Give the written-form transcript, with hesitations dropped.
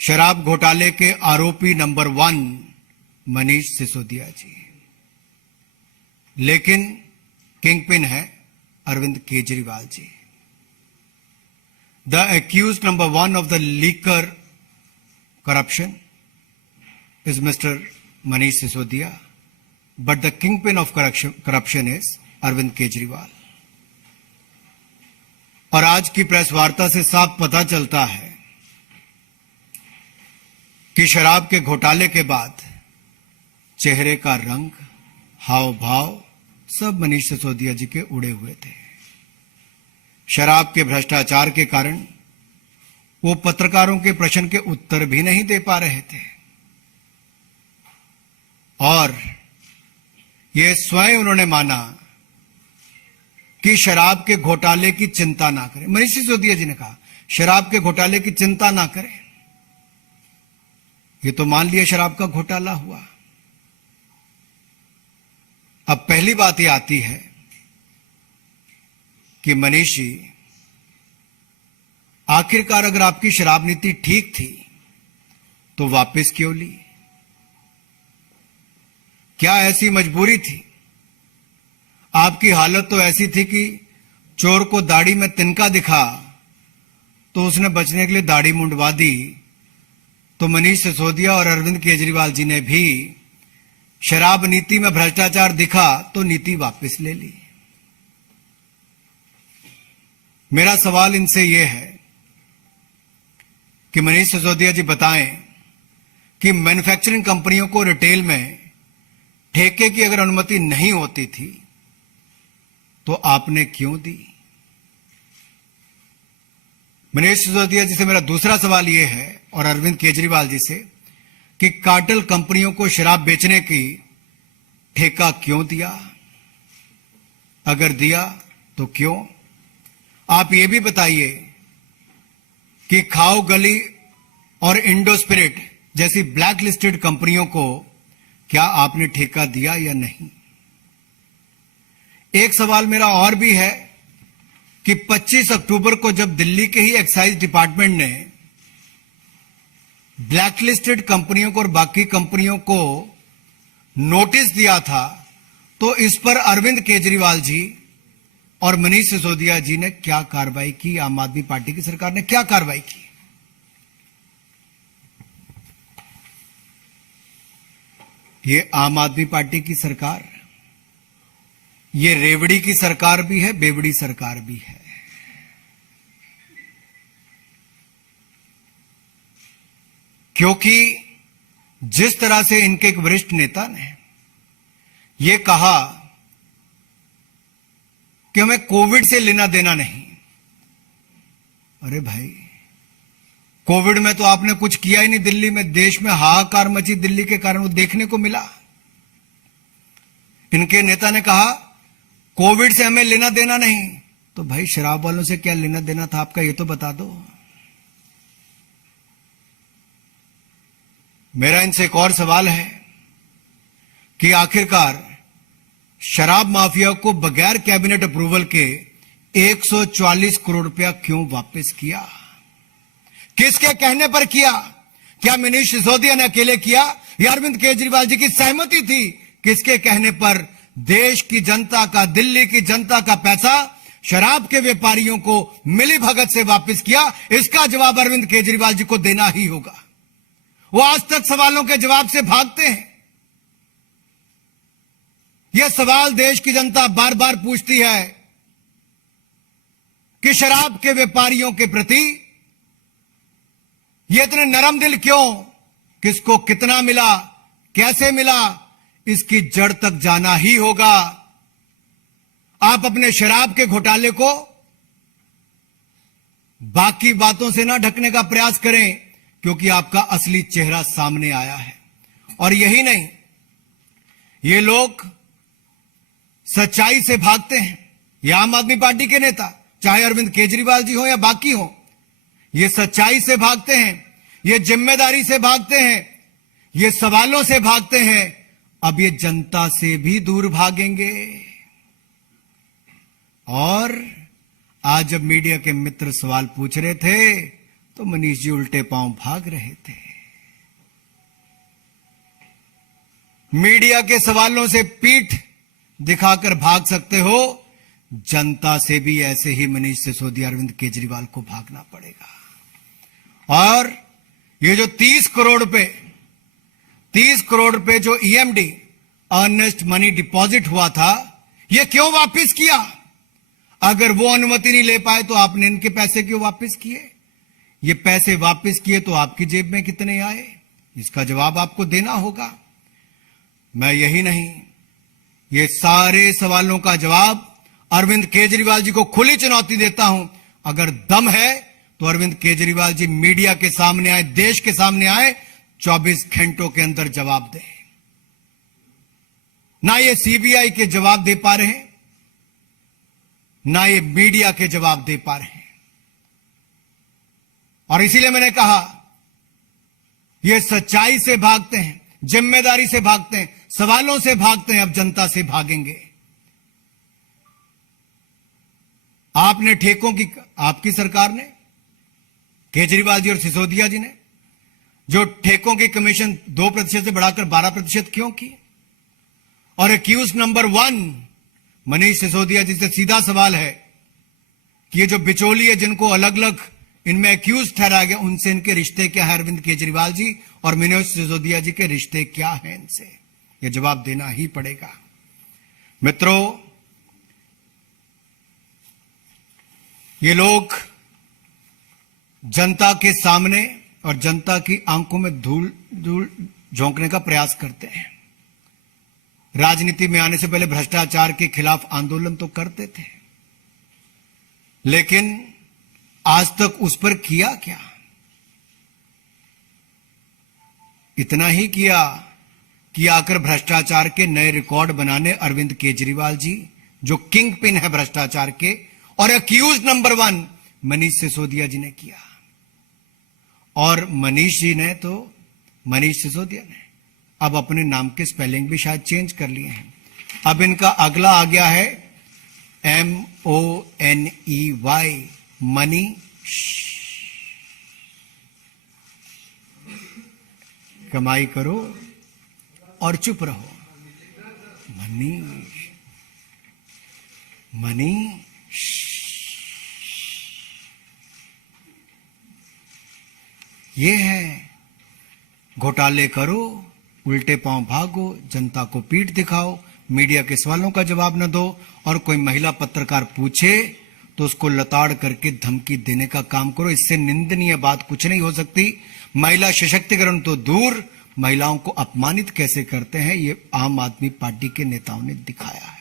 शराब घोटाले के आरोपी नंबर 1 मनीष सिसोदिया जी, लेकिन किंगपिन है Arvind Kejriwal ji. The accused number 1 of the liquor corruption is Mr. Manish Sisodia, but the kingpin of corruption is Arvind Kejriwal. और आज की प्रेस वार्ता से साफ पता चलता है कि शराब के घोटाले के बाद चेहरे का रंग, हाव भाव सब मनीष सिसोदिया जी के उड़े हुए थे। शराब के भ्रष्टाचार के कारण वो पत्रकारों के प्रश्न के उत्तर भी नहीं दे पा रहे थे और ये स्वयं उन्होंने माना कि शराब के घोटाले की चिंता ना करें। मनीष सिसोदिया जी ने कहा शराब के घोटाले की चिंता ना करें। ये तो मान लिया शराब का घोटाला हुआ। अब पहली बात ये आती है कि मनीष जी, आखिरकार अगर आपकी शराब नीति ठीक थी तो वापस क्यों ली? क्या ऐसी मजबूरी थी? आपकी हालत तो ऐसी थी कि चोर को दाढ़ी में तिनका दिखा तो उसने बचने के लिए दाढ़ी मुंडवा दी। तो मनीष सिसोदिया और अरविंद केजरीवाल जी ने भी शराब नीति में भ्रष्टाचार दिखा तो नीति वापस ले ली। मेरा सवाल इनसे यह है कि मनीष सिसोदिया जी बताएं कि मैन्युफैक्चरिंग कंपनियों को रिटेल में ठेके की अगर अनुमति नहीं होती थी तो आपने क्यों दी? मनीष सिसोदिया जी से मेरा दूसरा सवाल यह है और अरविंद केजरीवाल जी से कि कार्टेल कंपनियों को शराब बेचने की ठेका क्यों दिया? अगर दिया तो क्यों? आप ये भी बताइए कि खाओ गली और इंडो स्पिरिट जैसी ब्लैक लिस्टेड कंपनियों को क्या आपने ठेका दिया या नहीं? एक सवाल मेरा और भी है कि 25 अक्टूबर को जब दिल्ली के ही एक्साइज डिपार्टमेंट ने ब्लैकलिस्टेड कंपनियों को और बाकी कंपनियों को नोटिस दिया था तो इस पर अरविंद केजरीवाल जी और मनीष सिसोदिया जी ने क्या कार्रवाई की? आम आदमी पार्टी की सरकार ने क्या कार्रवाई की? ये आम आदमी पार्टी की सरकार, ये रेवड़ी की सरकार भी है, बेवड़ी सरकार भी है। क्योंकि जिस तरह से इनके एक वरिष्ठ नेता ने यह कहा कि हमें कोविड से लेना देना नहीं। अरे भाई, कोविड में तो आपने कुछ किया ही नहीं। दिल्ली में, देश में हाहाकार मची दिल्ली के कारण, वो देखने को मिला। इनके नेता ने कहा कोविड से हमें लेना देना नहीं। तो भाई, शराब वालों से क्या लेना देना था आपका, ये तो बता दो। मेरा इनसे एक और सवाल है कि आखिरकार शराब माफिया को बगैर कैबिनेट अप्रूवल के 144 करोड़ रुपया क्यों वापस किया? किसके कहने पर किया? क्या मनीष सिसोदिया ने अकेले किया या अरविंद केजरीवाल जी की सहमति थी? किसके कहने पर देश की जनता का, दिल्ली की जनता का पैसा शराब के व्यापारियों को मिली भगत से वापस किया? इसका जवाब अरविंद केजरीवाल जी को देना ही होगा। वो आज तक सवालों के जवाब से भागते हैं। यह सवाल देश की जनता बार बार पूछती है कि शराब के व्यापारियों के प्रति ये इतने नरम दिल क्यों? किसको कितना मिला, कैसे मिला, इसकी जड़ तक जाना ही होगा। आप अपने शराब के घोटाले को बाकी बातों से ना ढकने का प्रयास करें, क्योंकि आपका असली चेहरा सामने आया है। और यही नहीं, ये लोग सच्चाई से भागते हैं। ये आम आदमी पार्टी के नेता, चाहे अरविंद केजरीवाल जी हो या बाकी हो, ये सच्चाई से भागते हैं, ये जिम्मेदारी से भागते हैं, ये सवालों से भागते हैं। अब ये जनता से भी दूर भागेंगे। और आज जब मीडिया के मित्र सवाल पूछ रहे थे तो मनीष जी उल्टे पांव भाग रहे थे। मीडिया के सवालों से पीठ दिखाकर भाग सकते हो, जनता से भी ऐसे ही मनीष सिसोदिया अरविंद केजरीवाल को भागना पड़ेगा। और ये जो 30 करोड़ रुपए जो ईएमडी अर्नेस्ट मनी डिपॉजिट हुआ था, ये क्यों वापस किया? अगर वो अनुमति नहीं ले पाए तो आपने इनके पैसे क्यों वापस किए? ये पैसे वापस किए तो आपकी जेब में कितने आए? इसका जवाब आपको देना होगा। मैं यही नहीं, ये सारे सवालों का जवाब अरविंद केजरीवाल जी को खुली चुनौती देता हूं। अगर दम है तो अरविंद केजरीवाल जी मीडिया के सामने आए, देश के सामने आए, 24 घंटों के अंदर जवाब दें। ना ये सीबीआई के जवाब दे पा रहे हैं, ना ये मीडिया के जवाब दे पा रहे हैं। और इसीलिए मैंने कहा, ये सच्चाई से भागते हैं, जिम्मेदारी से भागते हैं, सवालों से भागते हैं, अब जनता से भागेंगे। आपने ठेकों की, आपकी सरकार ने, केजरीवाल जी और सिसोदिया जी ने जो ठेकों की कमीशन 2% से बढ़ाकर 12% क्यों की? और एक्यूज नंबर 1 मनीष सिसोदिया जी से सीधा सवाल है कि ये जो बिचौली है, जिनको अलग अलग इनमें एक्यूज ठहराया गया, उनसे इनके रिश्ते क्या है? अरविंद केजरीवाल जी और मनीष सिसोदिया जी के रिश्ते क्या हैं इनसे? यह जवाब देना ही पड़ेगा। मित्रों, ये लोग जनता के सामने और जनता की आंखों में धूल झोंकने का प्रयास करते हैं। राजनीति में आने से पहले भ्रष्टाचार के खिलाफ आंदोलन तो करते थे, लेकिन आज तक उस पर किया क्या? इतना ही किया कि आकर भ्रष्टाचार के नए रिकॉर्ड बनाने अरविंद केजरीवाल जी, जो किंग पिन है भ्रष्टाचार के, और एक्यूज नंबर 1 मनीष सिसोदिया जी ने किया। और मनीष सिसोदिया ने अब अपने नाम के स्पेलिंग भी शायद चेंज कर लिए हैं। अब इनका अगला आ गया है MONEY, मनी। कमाई करो और चुप रहो। मनी। ये है, घोटाले करो, उल्टे पांव भागो, जनता को पीठ दिखाओ, मीडिया के सवालों का जवाब न दो, और कोई महिला पत्रकार पूछे तो उसको लताड़ करके धमकी देने का काम करो। इससे निंदनीय बात कुछ नहीं हो सकती। महिला सशक्तिकरण तो दूर, महिलाओं को अपमानित कैसे करते हैं, ये आम आदमी पार्टी के नेताओं ने दिखाया है।